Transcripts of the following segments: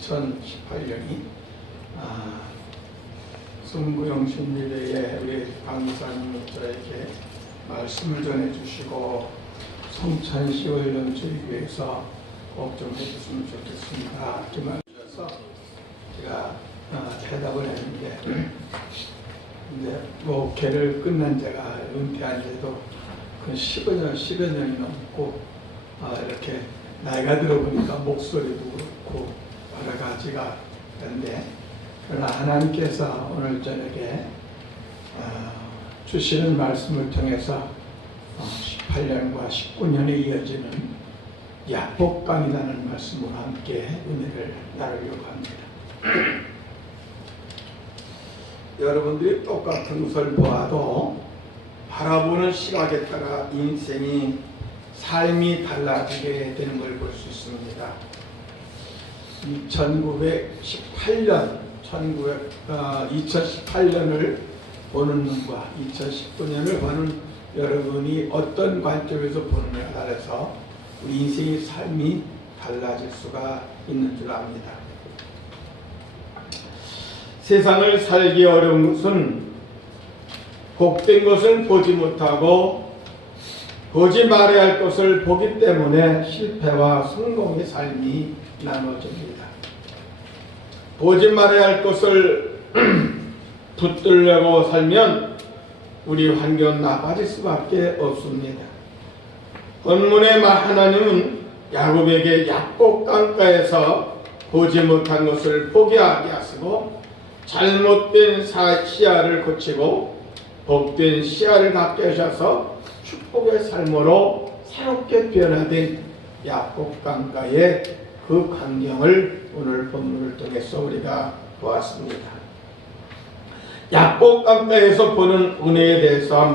2018년이 승구영 신미대에 우리 강의사님이 저에게 말씀을 전해주시고 성찬 10월 연초위해서 꼭 좀 해줬으면 좋겠습니다. 이렇게 말해주셔서 제가 대답을 했는데 이제 목회를 끝난 제가 은퇴한 지도 그 10여 년이 넘고 이렇게 나이가 들어보니까 목소리도 그렇고 여러 가지가 있는데 그러나 하나님께서 오늘 저녁에 주시는 말씀을 통해서 18년과 19년에 이어지는 약복강이라는 말씀으로 함께 은혜를 나누려고 합니다. 여러분들이 똑같은 것을 보아도 바라보는 시각에 따라 인생이 삶이 달라지게 되는 걸 볼 수 있습니다. 2018년을 보는 눈과 2019년을 보는 여러분이 어떤 관점에서 보느냐에 따라서 우리 인생의 삶이 달라질 수가 있는 줄 압니다. 세상을 살기 어려운 것은 복된 것을 보지 못하고 보지 말아야 할 것을 보기 때문에 실패와 성공의 삶이 나눠집니다. 보지 말아야 할 것을 붙들려고 살면 우리 환경은 나빠질 수밖에 없습니다. 본문의 하나님은 야곱에게 약복강가에서 보지 못한 것을 보게 하게 하시고 잘못된 시야를 고치고 복된 시야를 갖게 하셔서 축복의 삶으로 새롭게 변화된 약복강가의 그 광경을 오늘 본문을 통해서 우리가 보았습니다. 약복강가에서 보는 은혜에 대해서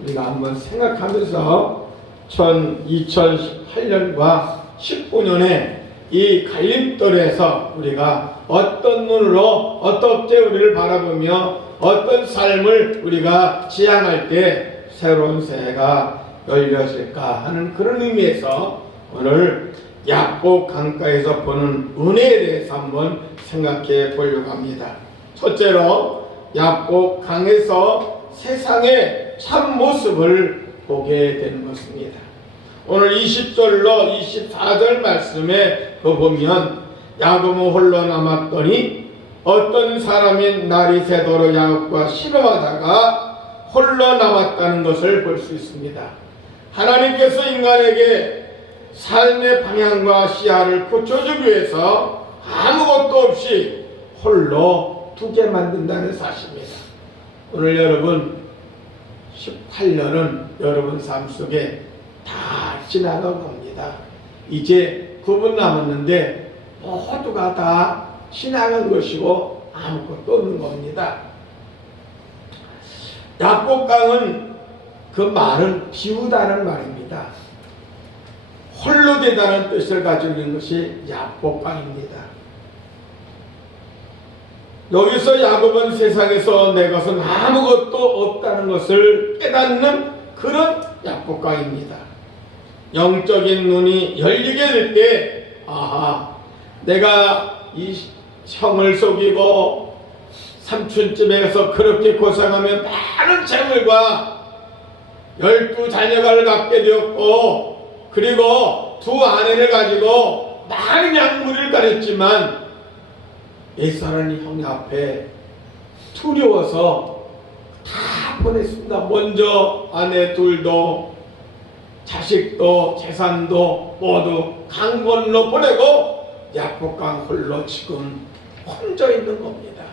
우리가 생각하면서 2018년과 19년에 이 갈림돌에서 우리가 어떤 눈으로 어떻게 우리를 바라보며 어떤 삶을 우리가 지향할 때 새로운 새해가 열렸을까 하는 그런 의미에서 오늘 약복 강가에서 보는 은혜에 대해서 한번 생각해 보려고 합니다. 첫째로 약복 강에서 세상의 참모습을 보게 되는 것입니다. 오늘 20절로 24절 말씀에 보면 야곱은 홀로 남았더니 어떤 사람이 날이 새도록 야곱과 씨름하다가 홀로 남았다는 것을 볼 수 있습니다. 하나님께서 인간에게 삶의 방향과 시야를 고쳐주기 위해서 아무것도 없이 홀로 두게 만든다는 사실입니다. 오늘 여러분 18년은 여러분 삶 속에 다 지나간 겁니다. 이제 9분 남았는데 모두가 다 지나간 것이고 아무것도 없는 겁니다. 약복강은 그 말은 비우다는 말입니다. 홀로 되다는 뜻을 가지고 있는 것이 약복강입니다. 여기서 야곱은 세상에서 내 것은 아무것도 없다는 것을 깨닫는 그런 약복강입니다. 영적인 눈이 열리게 될 때 내가 이 형을 속이고 삼촌집에서 그렇게 고생하며 많은 재물과 12자녀를 갖게 되었고 그리고 2 아내를 가지고 많은 약물을 가렸지만 옛사람이 형 앞에 두려워서 다 보냈습니다. 먼저 아내 둘도 자식도 재산도 모두 강 건너 보내고 약복강 홀로 지금 혼자 있는 겁니다.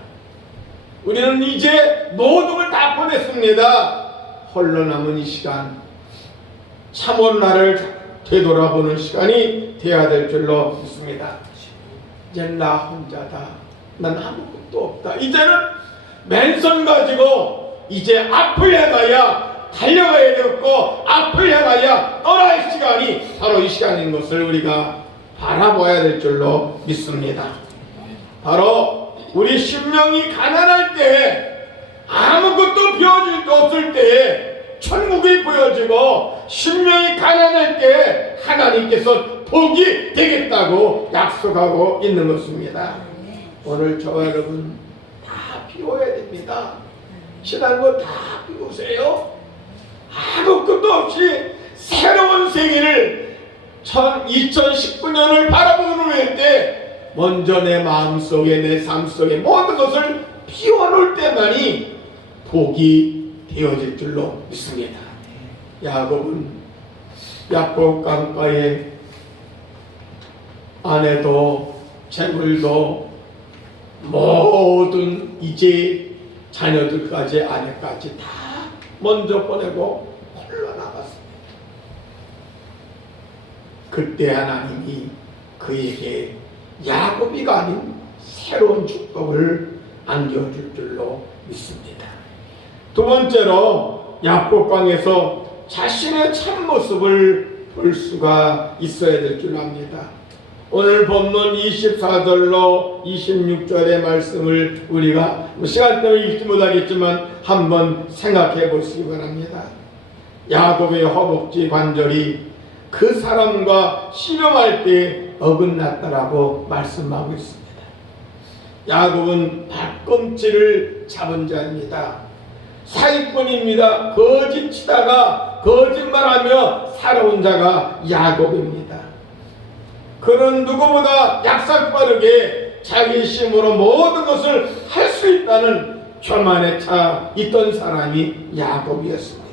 우리는 이제 모든 걸 다 보냈습니다. 홀로 남은 이 시간 참원 나를 되돌아보는 시간이 되어야 될 줄로 믿습니다. 이제 나 혼자다. 난 아무것도 없다. 이제는 맨손 가지고 이제 앞을 향하여 달려가야 되었고 앞을 향하여 떠날 시간이 바로 이 시간인 것을 우리가 바라봐야 될 줄로 믿습니다. 바로 우리 심령이 가난할 때 아무것도 비워줄 게 없을 때 천국이 보여지고 심령이 가난할 때 하나님께서 복이 되겠다고 약속하고 있는 것입니다. 오늘 저와 여러분 다 비워야 됩니다. 지난 거 다 비우세요. 아무것도 없이 새로운 세계를 2019년을 바라보는 때 먼저 내 마음속에 내 삶속에 모든 것을 비워놓을 때만이 복이 되어질 줄로 믿습니다. 야곱은 야곱 강가에 아내도 재물도 모든 이제 자녀들까지 아내까지 다 먼저 보내고 홀로 나갔습니다. 그때 하나님이 그에게 야곱이가 아닌 새로운 축복을 안겨줄 줄로 믿습니다. 두 번째로 야곱강에서 자신의 참모습을 볼 수가 있어야 될 줄 압니다. 오늘 본문 24절로 26절의 말씀을 우리가 시간 때문에 읽지 못하겠지만 한번 생각해 보시기 바랍니다. 야곱의 허벅지 관절이 그 사람과 씨름할 때 어긋났다라고 말씀하고 있습니다. 야곱은 발꿈치를 잡은 자입니다. 사기꾼입니다. 거짓치다가 거짓말하며 살아온 자가 야곱입니다. 그는 누구보다 약삭빠르게 자기 힘으로 모든 것을 할 수 있다는 교만에 차 있던 사람이 야곱이었습니다.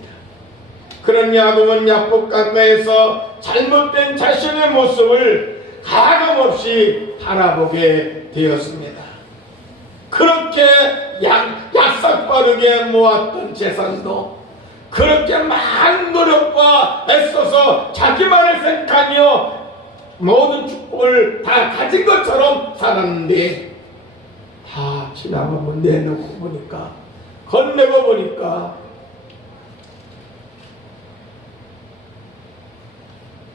그런 야곱은 야곱 강가에서 잘못된 자신의 모습을 가감없이 바라보게 되었습니다. 그렇게 약삭빠르게 모았던 재산도 그렇게 많은 노력과 애써서 자기만을 생각하며 모든 축복을 다 가진 것처럼 살았는데 다 지나가고 내놓고 보니까 건네고 보니까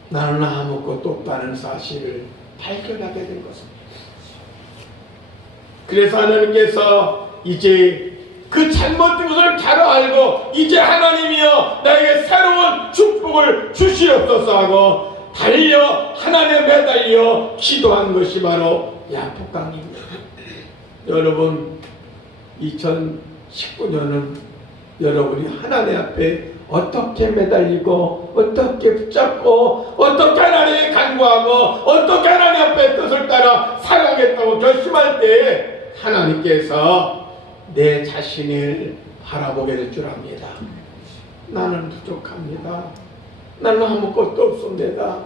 나는 아무것도 없다는 사실을 발견하게 된 것입니다. 그래서 하나님께서 이제 그 잘못된 것을 잘 알고 이제 하나님이여 나에게 새로운 축복을 주시옵소서 하고 달려 하나님에 매달려 기도한 것이 바로 야복강입니다. 여러분 2019년은 여러분이 하나님 앞에 어떻게 매달리고 어떻게 붙잡고 어떻게 하나님에 간구하고 어떻게 하나님 앞에 뜻을 따라 살아가겠다고 결심할 때 하나님께서 내 자신을 바라보게 될 줄 압니다. 나는 부족합니다. 나는 아무것도 없습니다.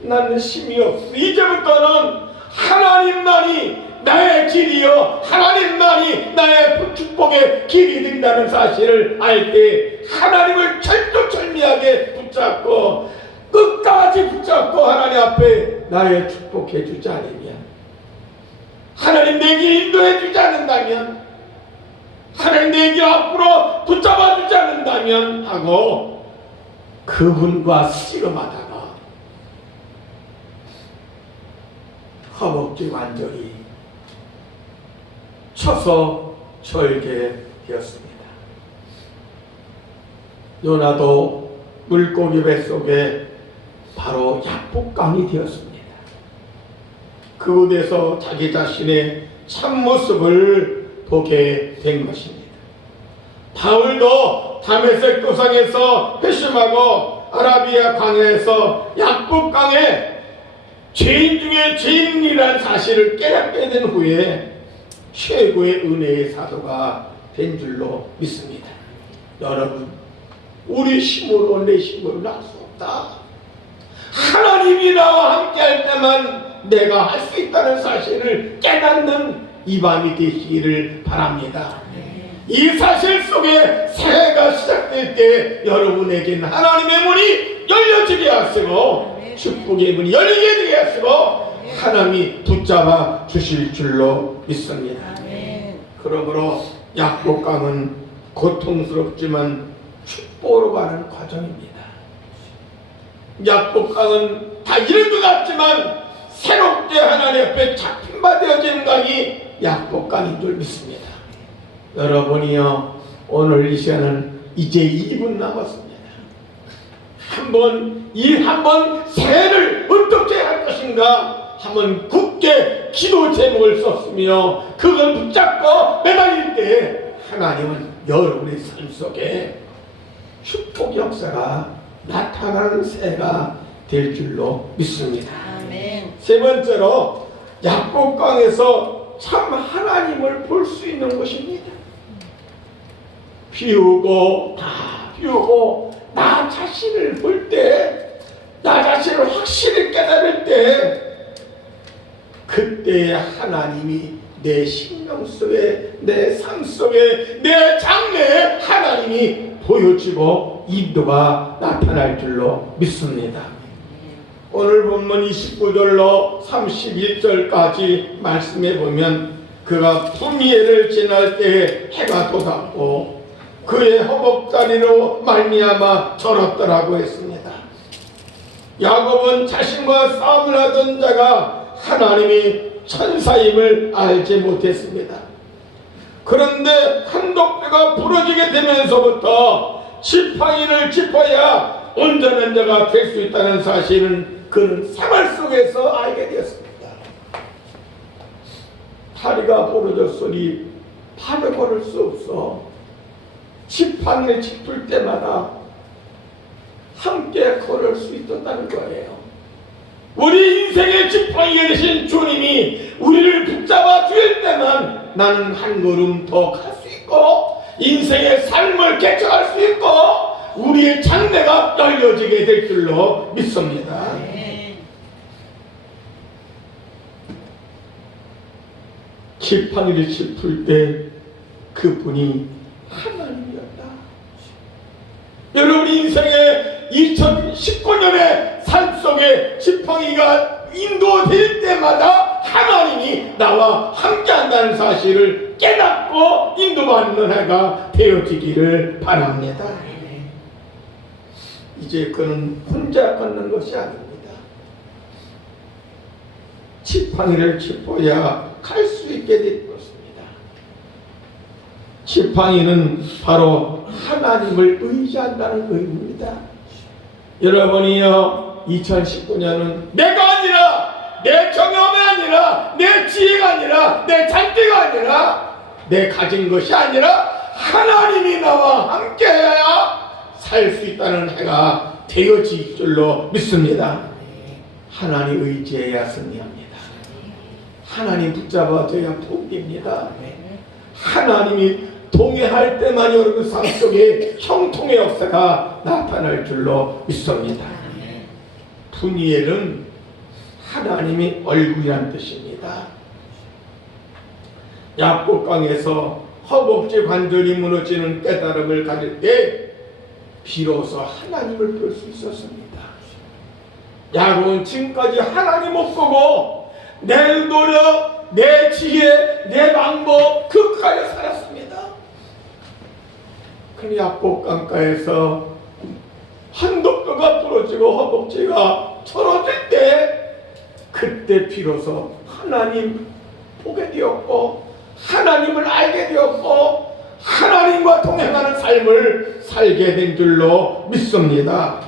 나는 힘이 없어. 이제부터는 하나님만이 나의 길이요 하나님만이 나의 축복의 길이 된다는 사실을 알 때 하나님을 철두철미하게 붙잡고 끝까지 붙잡고 하나님 앞에 나의 축복해 주지 않으면 하나님 내게 인도해 주지 않는다면 하나님 내게 앞으로 붙잡아 주지 않는다면 하고 그분과 씨름하다가 허벅지 관절이 쳐서 절개되었습니다. 요나도 물고기 뱃속에 바로 약복강이 되었습니다. 그곳에서 자기 자신의 참모습을 보게 된 것입니다. 바울도 다메섹 도상에서 회심하고 아라비아 강에서 약복강에 죄인 중에 죄인이라는 사실을 깨닫게 된 후에 최고의 은혜의 사도가 된 줄로 믿습니다. 여러분, 우리 힘으로 내 힘으로 할 수 없다. 하나님이 나와 함께 할 때만 내가 할 수 있다는 사실을 깨닫는 이 밤이 되시기를 바랍니다. 이 사실 속에 새해가 시작될 때 여러분에게는 하나님의 문이 열려지게 하시고 축복의 문이 열리게 되게 하시고 하나님이 붙잡아 주실 줄로 믿습니다. 그러므로 약복강은 고통스럽지만 축복으로 가는 과정입니다. 약복강은 다 잃은 것 같지만 새롭게 하나님 앞에 잡힌 바 되어지는 강이 약복강인 줄 믿습니다. 여러분이요, 오늘 이 시간은 이제 2분 남았습니다. 한 번 새해를 어떻게 할 것인가 하면 굳게 기도 제목을 썼으며 그걸 붙잡고 매달릴 때 하나님은 여러분의 삶 속에 축복 역사가 나타나는 새해가 될 줄로 믿습니다. 아멘. 세 번째로 야복강에서 참 하나님을 볼 수 있는 것입니다. 비우고 다 비우고 나 자신을 볼 때, 나 자신을 확실히 깨달을 때, 그때의 하나님이 내 신경 속에, 내 삶 속에, 내 장래에 하나님이 보여지고 인도가 나타날 줄로 믿습니다. 오늘 본문 29절로 31절까지 말씀해 보면 그가 푸니엘을 지날 때에 해가 돋았고 그의 허벅다리로 말미암아 절었더라고 했습니다. 야곱은 자신과 싸움을 하던 자가 하나님이 천사임을 알지 못했습니다. 그런데 한독대가 부러지게 되면서부터 지팡이를 짚어야 온전한 자가 될 수 있다는 사실은 그는 생활 속에서 알게 되었습니다. 다리가 부러졌으니 발을 걸을 수 없어 지팡이를 짚을 때마다 함께 걸을 수 있었다는 거예요. 우리 인생의 지팡이가 되신 주님이 우리를 붙잡아 주실 때만 나는 한 걸음 더 갈 수 있고 인생의 삶을 개척할 수 있고 우리의 장래가 열려지게 될 줄로 믿습니다. 지팡이를 짚을 때 그분이 하나님이었다. 여러분 인생의 2019년의 삶 속에 지팡이가 인도될 때마다 하나님이 나와 함께한다는 사실을 깨닫고 인도받는 해가 되어지기를 바랍니다. 이제 그는 혼자 걷는 것이 아닙니다. 지팡이를 짚어야 갈 수 있게 된 것입니다. 지팡이는 바로 하나님을 의지한다는 의미입니다. 여러분이요 2019년은 내가 아니라 내 경험이 아니라 내 지혜가 아니라 내 잔대가 아니라 내 가진 것이 아니라 하나님이 나와 함께해야 살 수 있다는 해가 되어질 줄로 믿습니다. 하나님 의지해야 승리합니다. 하나님 붙잡아줘야 복입니다. 하나님이 동의할 때만 여러분 삶 속에 형통의 역사가 나타날 줄로 믿습니다. 푸니엘은 하나님의 얼굴이란 뜻입니다. 야복강에서 허벅지 관절이 무너지는 깨달음을 가질 때 비로소 하나님을 볼 수 있었습니다. 야곱은 지금까지 하나님 못 보고 내 노력, 내 지혜, 내 방법 그까지 살았습니다. 그 야복강가에서 한독도가 부러지고 허벅지가 철어질 때 그때 비로소 하나님 보게 되었고 하나님을 알게 되었고 하나님과 동행하는 삶을 살게 된 줄로 믿습니다.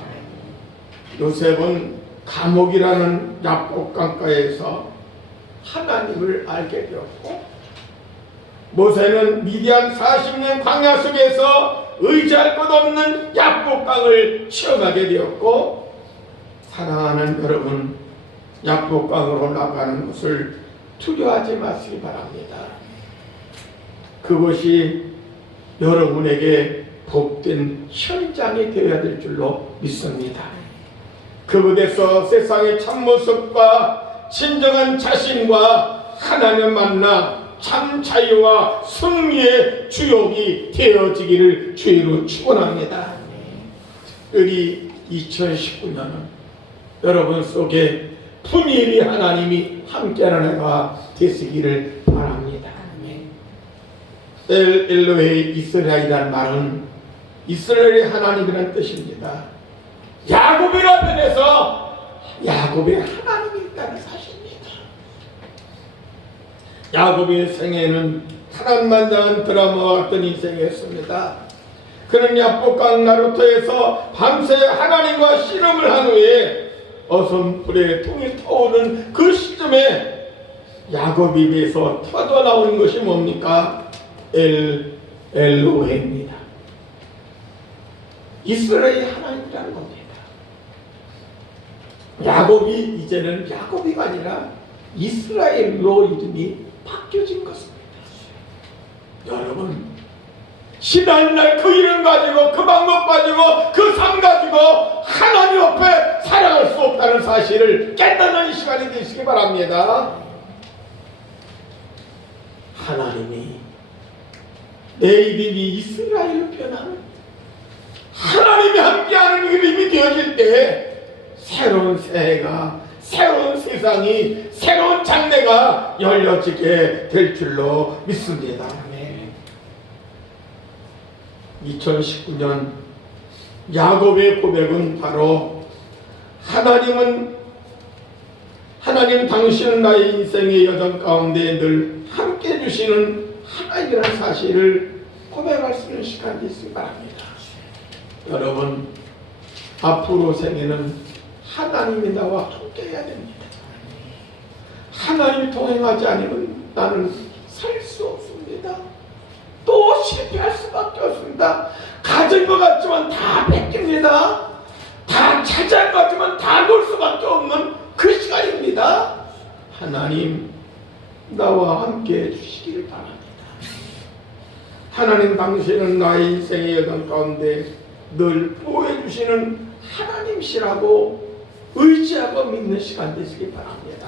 요셉은 감옥이라는 야복강가에서 하나님을 알게 되었고 모세는 미디안 40년 광야 속에서 의지할 것 없는 야복강을 체험하게 되었고 사랑하는 여러분 야복강으로 나가는 것을 두려워하지 마시기 바랍니다. 그것이 여러분에게 복된 현장이 되어야 될 줄로 믿습니다. 그곳에서 세상의 참모습과 진정한 자신과 하나님 만나 참 자유와 승리의 주역이 되어지기를 주의로 축원합니다. 특별히 2019년은 여러분 속에 푸니엘이 하나님이 함께하는 해가 되시기를 바랍니다. 엘로헤이 이스라엘이라는 말은 이스라엘의 하나님이라는 뜻입니다. 야곱이라 변해서 야곱의 하나님이 있다는 사실입니다. 야곱의 생애는 파란만장한 드라마와 같은 인생이었습니다. 그는 야복강 나루터에서 밤새 하나님과 씨름을 한 후에 어선불에 통이 터오는 그 시점에 야곱 입에서 터져나오는 것이 뭡니까? 엘로헤입니다. 이스라엘의 하나님이라는 겁니다. 야곱이 이제는 야곱이가 아니라 이스라엘로 이름이 바뀌어진 것입니다. 여러분, 지난날 그 이름 가지고 그 방법 가지고 그 삶 가지고 하나님 앞에 살아갈 수 없다는 사실을 깨닫는 이 시간이 되시기 바랍니다. 하나님이 내 이름이 이스라엘로 변하는 하나님이 함께하는 이름이 되어질 때 새로운 새해가, 새로운 세상이, 새로운 장래가 열려지게 될 줄로 믿습니다. 2019년 야곱의 고백은 바로 하나님 당신은 나의 인생의 여정 가운데 늘 함께 해주시는 하나님이라는 사실을 고백할 수 있는 시간이 있으기 바랍니다. 여러분, 앞으로 생에는 하나님이 나와 함께 해야 됩니다. 하나님이 동행하지 않으면 나는 살 수 없습니다. 또 실패할 수밖에 없습니다. 가진 것 같지만 다 뺏깁니다. 다 찾아갈 것 같지만 다 놓을 수밖에 없는 그 시간입니다. 하나님 나와 함께 해주시길 바랍니다. 하나님 당신은 나의 인생의 여정 가운데 늘 보호해 주시는 하나님이시라고 의지하고 믿는 시간 되시길 바랍니다.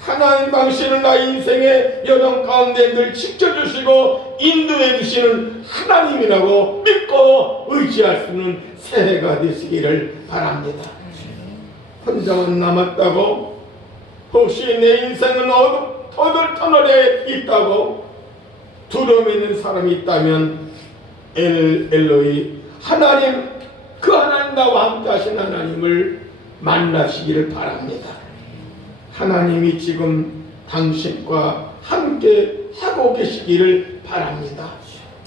하나님 당신은 나의 인생의 여정 가운데 늘 지켜주시고 인도해 주시는 하나님이라고 믿고 의지할 수 있는 새해가 되시기를 바랍니다. 혼자만 남았다고, 혹시 내 인생은 어둠 터널에 있다고 두려움 있는 사람이 있다면 엘로이 하나님, 그 하나님 나와 함께 하신 하나님을 만나시기를 바랍니다. 하나님이 지금 당신과 함께 하고 계시기를 바랍니다.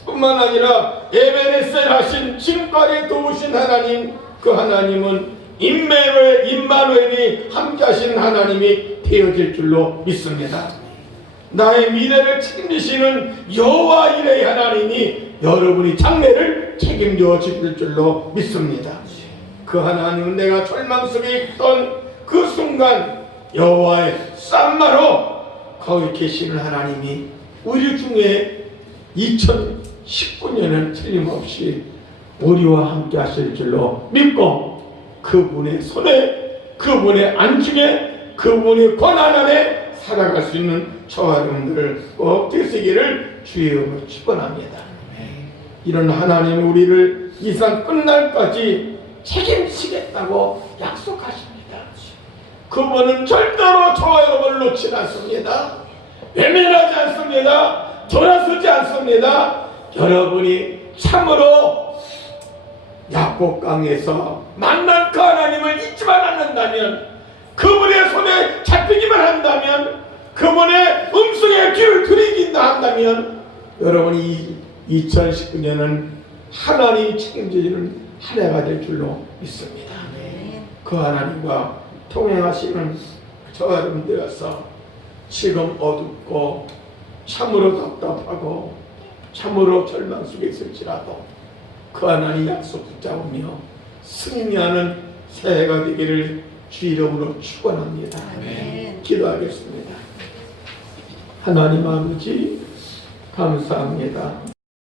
뿐만 아니라 에베네셀 하신 지금까지 도우신 하나님, 그 하나님은 임마누엘이 함께 하신 하나님이 되어질 줄로 믿습니다. 나의 미래를 책임지시는 여호와 이레의 하나님이 여러분의 장래를 책임져 주실 줄로 믿습니다. 그 하나님은 내가 절망 속에 있던 그 순간 여호와의 쌈마로 거기 계시는 하나님이 우리 중에 2019년은 틀림없이 우리와 함께 하실 줄로 믿고 그분의 손에, 그분의 안중에, 그분의 권한 안에 살아갈 수 있는 저와 여러분들 꼭 되시기를 주의 이름으로 축원합니다. 이런 하나님 우리를 이 세상 끝날까지 책임지겠다고 약속하십니다. 그분은 절대로 저와 여러분을 놓지 않습니다. 외면하지 않습니다. 돌아서지 않습니다. 여러분이 참으로 야곱강에서 만난 그 하나님을 잊지만 않는다면, 그분의 손에 잡히기만 한다면, 그분의 음성에 귀를 들이긴다 한다면 여러분이 2019년은 하나님이 책임지는 한 해가 될 줄로 믿습니다. 그 하나님과 통행하시는 저와 여러분 되어서 지금 어둡고 참으로 답답하고 참으로 절망 속에 있을지라도 그 하나님 약속 붙잡으며 승리하는 새해가 되기를 주 이름으로 축원합니다. 기도하겠습니다. 하나님 아버지 감사합니다.